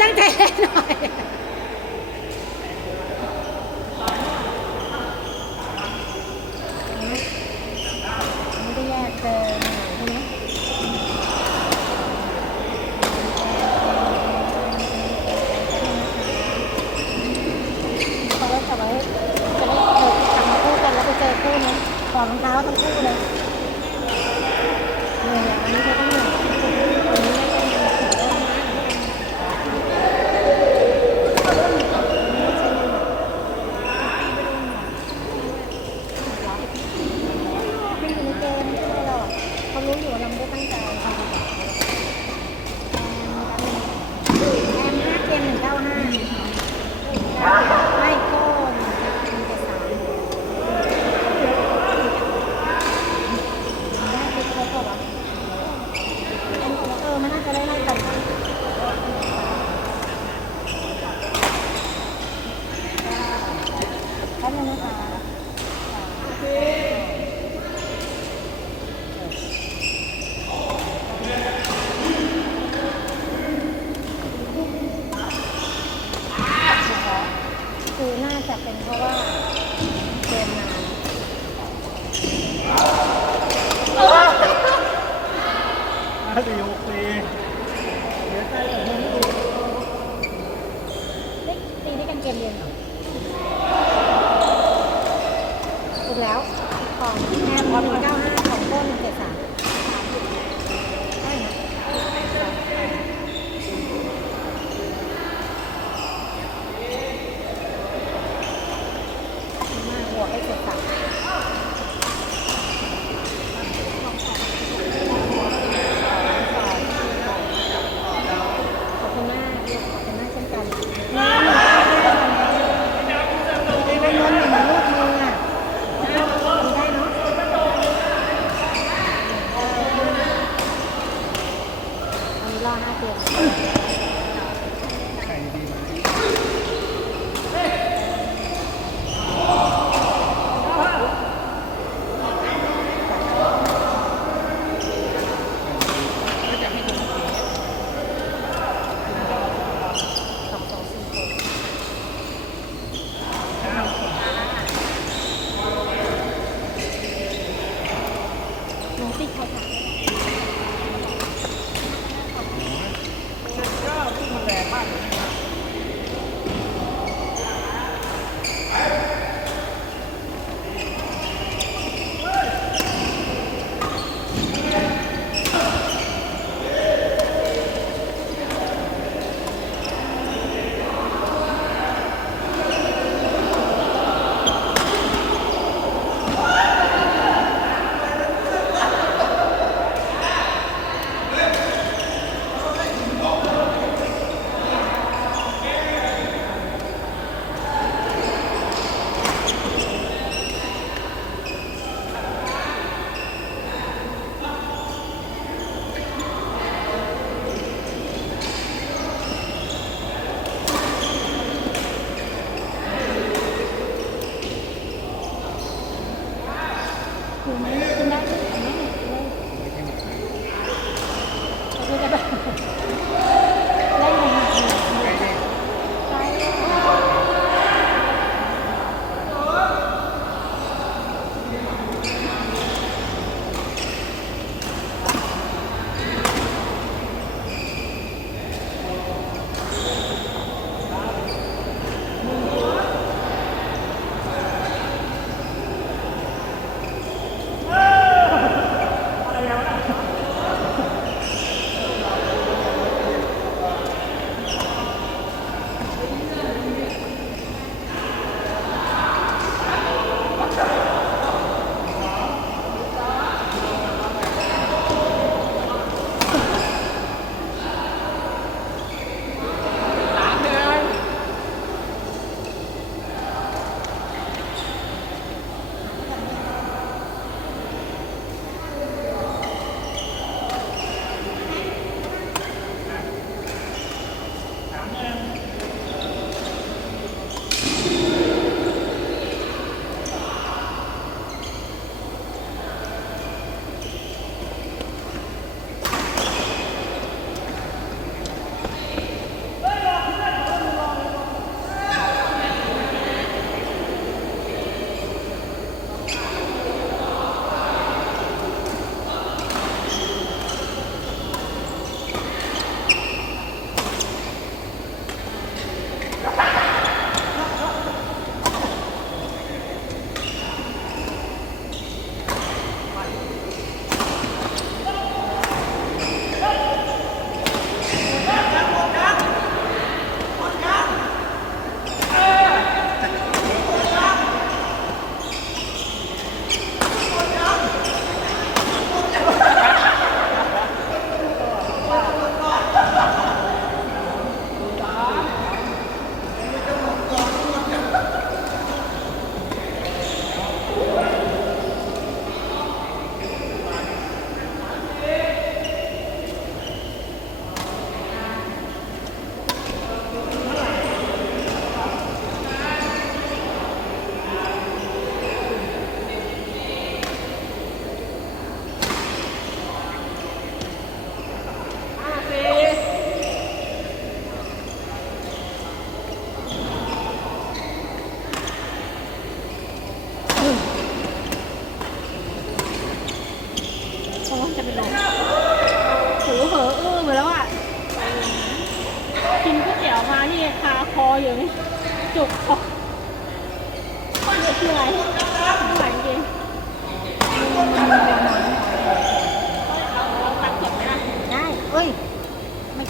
ตั้งใต่หน่อย cool, man.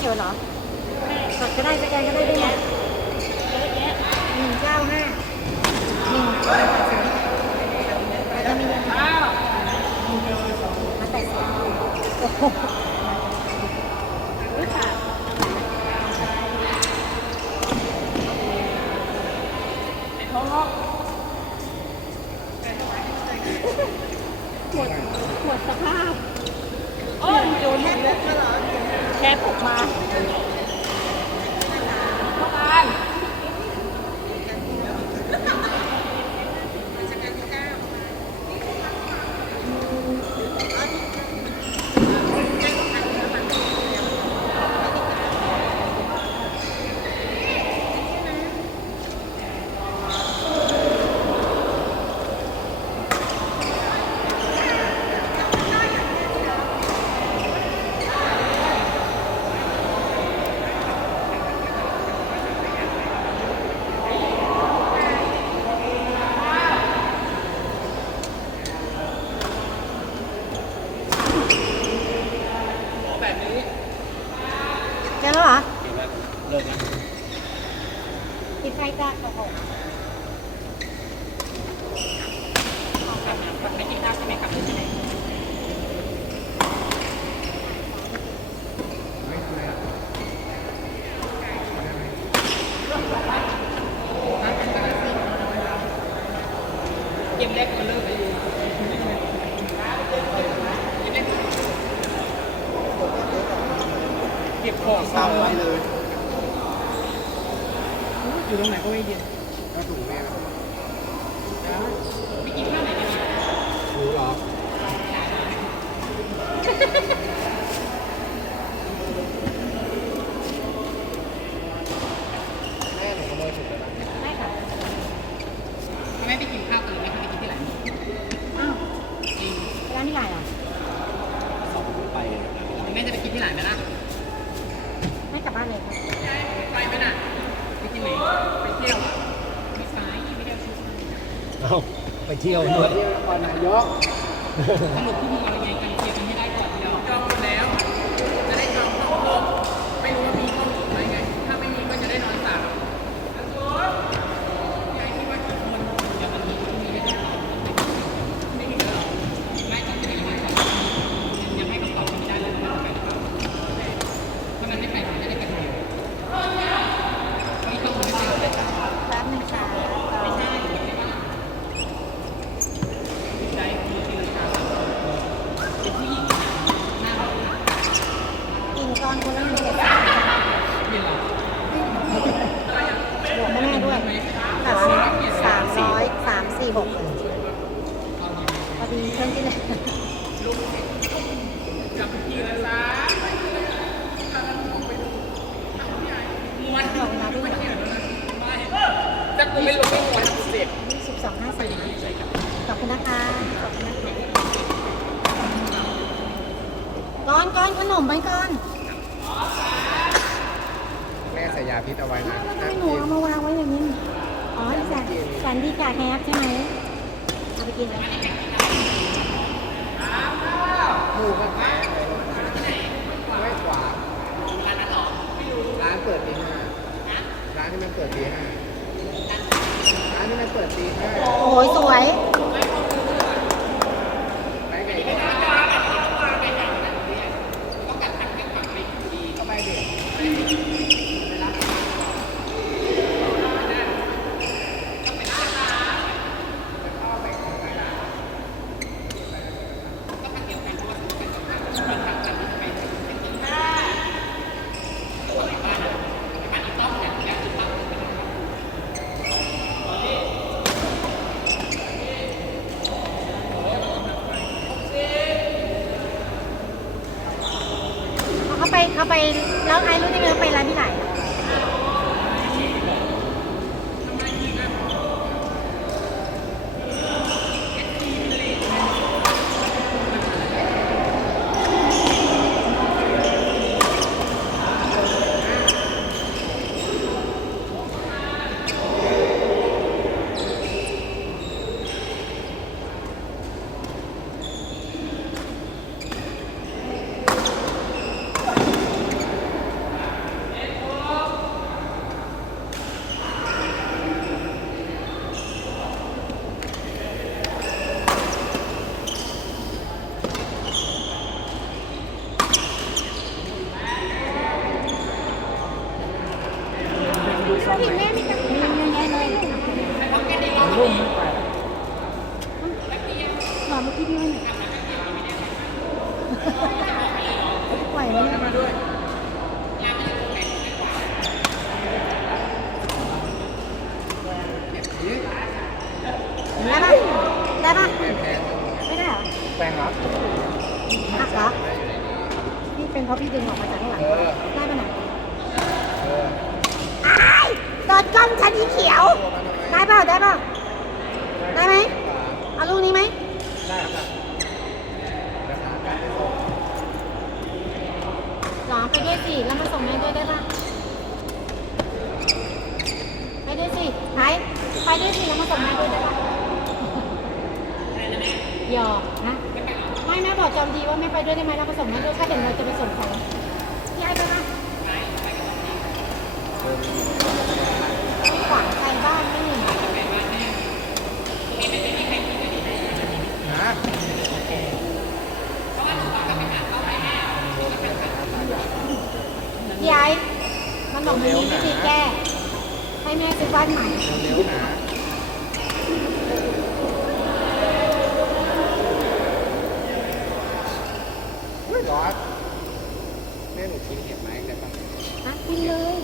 เกี่ยวเหรอสดก็ได้สแกนก็ได้ด้วยนะเยอะแยะหนึ่งเก้าห้าหนึ่งแปดศูนย์แล้วก็มีเงินมาแต่สิโอ้โหอุ๊ยค่ะหมดหมดสภาพโอ้ยโดนหมดเลยแค่ต แค่ผมมา แล้วเหรอเลิกนะปิดไฟจ้าโอ้โห ไม่กินข้าวใช่ไหมครับพี่ชาย ไม่คืออะไรอะ เกมแรกมันเลิกไปอยู่ เก็บของเศร้าไว้เลย อยู่ตรงไหนก็ไม่เย็นก็ถูกแม่ไม่กินข้าวไหนเนี่ยรู้หรอ แม่หนูขโมยถุงแล้วนะ ไม่ค่ะ แม่ไปกินข้าวกันเลยไหมคะไปกินที่ไหน อ้าวร้านที่ไหนอะ สองไป แม่จะไปกินที่ไหนไหมล่ะ ไม่กลับบ้านเลยค่ะ ไปไหมน่ะไปกินไหนไปเที่ยวอะไม่ใช่ไม่ได้ชุด เอาไปเที่ยวด้วยเที่ยวนครนายกสรุปที่มึงเอายังไงกันเคลียร์กันให้ได้ก่อนเดียวจองหมดแล้ว จะได้จองห้องครบไม่รู้ว่ามีห้องอีกไหมไง ถ้าไม่มีก็จะได้นอนสามยายคิดว่ากี่คนเดี๋ยวมันมีที่มีให้ได้ไม่มีแล้วหรอไม่ต้องไปยังไงก่อนยังให้คำตอบไม่ได้เลยว่าจะไปหรือเปล่าถ้ามันไม่ไปมันจะได้ไปไหนไม่ต้องไม่ต้องเลยจ้ะ แป๊บนึงค่ะ ไม่ใช่ไม่ใช่ว่าใจมีทีละชาเป็นผู้หญิงหน้าเรา กินก้อนคนละหนึ่งเจ็ด เปลี่ยนหรอบ วกให้แม่ด้วยแต่ว่าสามร้อยสามสี่ หกพอดีเพื่อนที่เลยจับทีละสามม้วนของมาด้วยจะกูไม่ลงไม่หมดเจ็บสิบสองห้าสี่ขอบคุณนะคะขอบคุณนะคะก้อนก้อนขนมไปก้อนแม่ใส่ยาพิษเอาไว้นะแล้วทำไมหนูเอามาวางไว้อย่างนี้ อ๋อแสนแสนดีกาแฮกใช่ไหมเอาไปกินเลยหมูกระทะไม่ขวาร้านนั้นหรอไม่รู้ร้านเปิดตีห้าร้านที่มันเปิดตีห้าร้านที่มันเปิดตีห้าโอ้ยสวย ไปไงก็ไปเด็ก เขาไปเขาไป แล้วไอรู้ได้ไงว่าไปร้านที่ไหน วะเนี่ย มาด้วย ได้ปะได้ปะ แพ้แพ้ ไม่ได้เหรอ แปลงเหรอ หักเหรอพี่เป็นเพราะพี่ดึงออกมาจากข้างหลัง เออ ได้ปะน่ะ เออ อ้ายโดนกล้องฉันอีเขียว ได้เปล่าได้เปล่าได้ไหมเอาลูกนี้ไหม ได้ครับราคาการไปส่ง หรอไปด้วยสิแล้วมาส่งแม่ด้วยได้ปะไปด้วยสิไหนไปด้วยสิแล้วมาส่งแม่ด้วยได้ปะ หยอกนะไม่แม่บอกจอมดีว่าแม่ไปด้วยได้ไหมแล้วมาส่งแม่ด้วยถ้าเดี๋ยวเราจะไปส่งเขาพี่ไอ้ไปปะไม่ขวางใครบ้านไม่หนึ่งนะพี่ไอ้มันบอกมันมีวิธีแก้ให้แม่ซื้อบ้านใหม่ เร็วๆนะอุ้ยร้อนแม่ หนูกินเห็ดไหมได้ปะนะกินเลย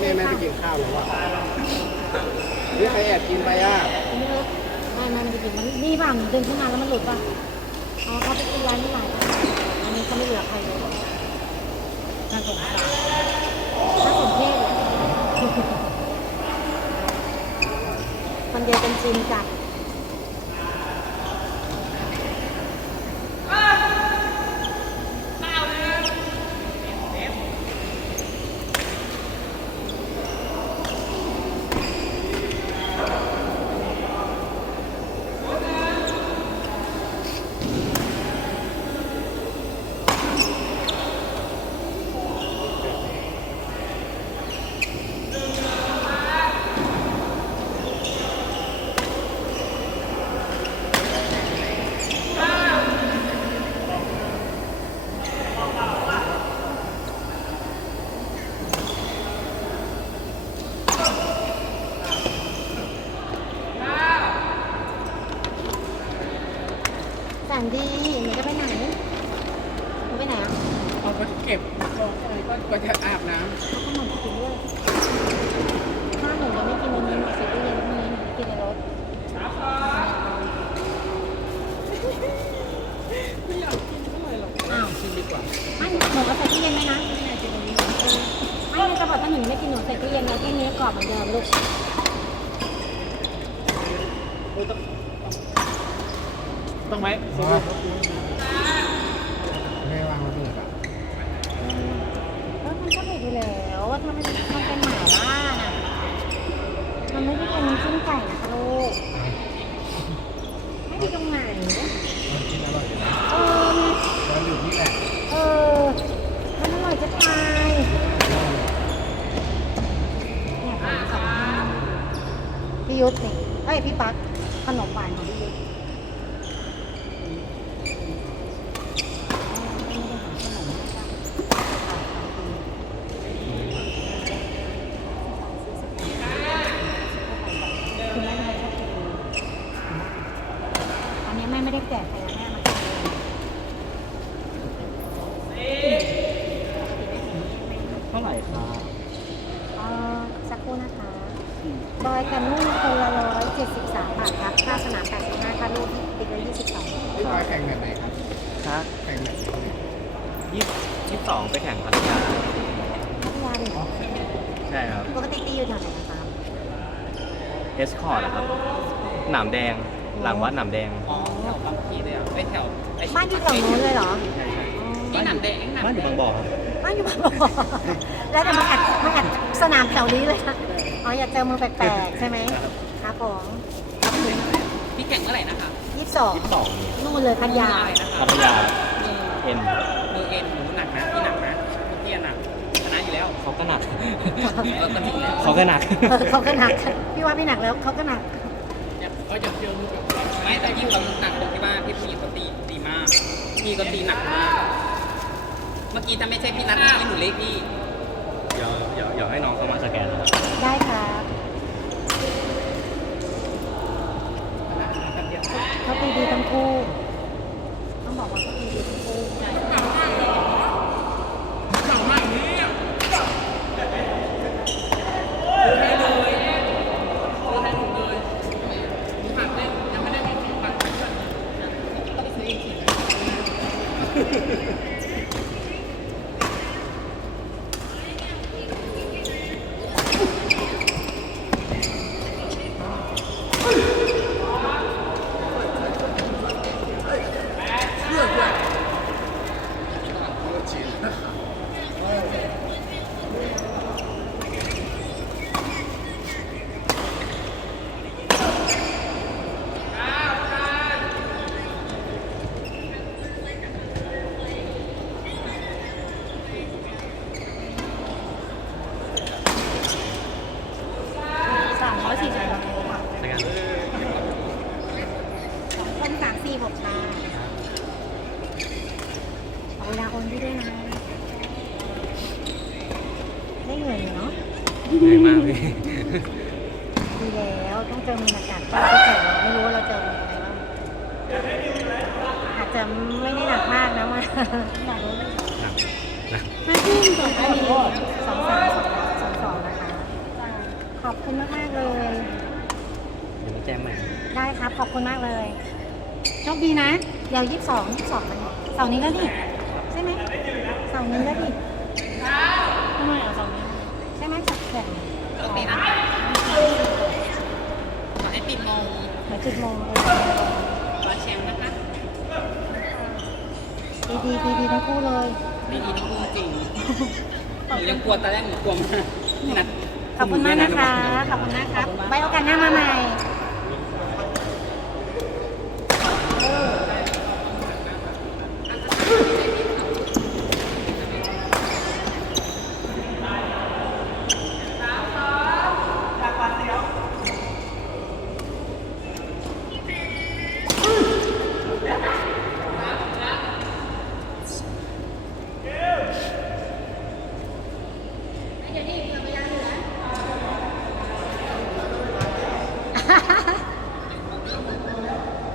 แม่แม่ไปกินข้าวแล้วอะนี่ใครแอบกินไปอะกินเลยไม่ไม่มันจะกินมันนี่ป่ะมันดึงขึ้นมาแล้วมันหลุดป่ะเอาเขาไปกินร้านที่ไหนอะอันนี้เขาไม่เหลือใครเลยน่าสงสารน่าสมเพชเลยคนเดียวเป็นจริงจ้ะ ไปไหนอะเอาไปเก็บของอะไรก็ก็จะอาบน้เอาขนมไปกินด้วยถ้าหนูยังไม่กินวันนี้หนูซื้อตู้เย็นพรุ่งนี้หนูกินในรถำไม่อยากกินเท่าไหร่หรอกอ้าวชิมดีกว่าไม่หนูเอาใส่ตู้เย็นไหมนะไม่อยากกินตรงนี้ ไม่มันจะบอกถ้าหนูไม่กินหนูใส่ตู้เย็นแล้วพรุ่งนี้กรอบเหมือนเดิมลูก ต้องไหมแม่วางระเบิดอะ เออมันก็เผ็ดอยู่แล้วว่าถ้า มันเป็นหมาล่าน่ะ มันไม่ได้เป็นน้ำจิ้มไก่นะคะลูก ไม่ดีตรงไหน มันกินอร่อยอยู่นะ เออไง แล้วอยู่ที่แหละ เออ มันอร่อยจะตายเนี่ยค่ะสองพี่ยุทธนี่เอ้ยพี่ปั๊กขนมหวานของพี่ยุทธคือแม่ไม่ชอบกินอันนี้แม่ไม่ได้แกะใครนะแม่มากินเอง เท่าไหร่ครับ เอ่อสักครู่นะคะ บอยกันนุ่นคนละร้อยเจ็ดสิบสามบาทครับ ค่าสนามแปดสิบห้าค่าลูกติดละยี่สิบสอง พี่บ อยแข่งแบบไหนครับ ครับแข่งแบบไหนยี่สิบสองไปแข่งพัทยาพัทยาเลยเหรอใช่ครับ ปกติตีอยู่แถวไหนนะครับเอสคอร์ดนะครับ หนามแดง หลังวัดหนามแดง อ๋อแถวบางพีเลยอะไปแถวไบ้านอยู่ฝั่งนู้นเลยเหรอใช่ใช่นี่หนำแดงหนำบ้านอยู่บางบ่อครับบ้านอยู่บางบ่อแล้วแต่มาอัดมาอัดสนามแถวนี้เลยนะอ๋ออยากเจอมือแปลกๆใช่ไหมครับผมขอบคุณพี่แข่งเมื่อไหร่นะคะ ยี่สิบสองยี่สิบสองนู่นเลยพัทยาอะไรนะคะพัทยามือเอ็นมือเอ็นหนูหนักนะพี่หนักนะพี่หนักชนะอยู่แล้วเขาก็หนักเออก็ถึงแล้วเขาก็หนักเออเขาก็หนักพี่ว่าพี่หนักแล้วเขาก็หนักก็จะเจอมือแบบไม่แต่ยิ่งเราหนักตรงที่ว่าพี่ผู้หญิงเขาตีตีมากพี่ก็ตีหนักมาก เมื่อกี้ถ้าไม่ใช่พี่นัทพี่หนูเล็กพี่เดี๋ยวเดี๋ยวเดี๋ยวให้น้องเข้ามาสแกนนะครับได้ครับเขาตีดีทั้งคู่ ต้อง บอกว่าเขาตีดีทั้งคู่ สามร้อยสี่สิบค่ะ ใช่กัน สองคนสามสี่หกค่ะขอเวลาโอนพี่ด้วยนะได้เหนื่อยอยู่เนาะ เหนื่อยมากพี่ ดีแล้วต้องเจอมือหนักๆก็ไปแข่งไม่รู้ว่าเราเจอมืออะไรบ้างอา จจะไม่ได้หนักมากนะมาหนักเลยหนักหนักไม่ขึ้นก่อนอันนี้สองสามสองสองสองนะคะ ขอบคุณมากมากๆเลยเดี๋ยวมาแจ้งใหม่ได้ครับ ขอบคุณมากเลยโชคดีนะ เดี๋ยวยี่สิบสองยี่สิบสองมันเสาร์นี้แล้วนี่ใช่ไหมเสาร์นี้แล้วนี่ทำไมอะเสาร์นี้ใช่ไหมจับแข่งโชคดีนะคะขอให้ปิดโมงเหมือนจุดโมงเอรอแชมป์นะคะ อ ดีดีดีทั้งคู่เลยไม่ดีต้องพูดจริงหนูยังกลัวตอนแรกหนูกลัวมากนี่นัดขอบคุณมากนะคะ ขอบคุณมากครับไว้โอกาสหน้ามาใหม่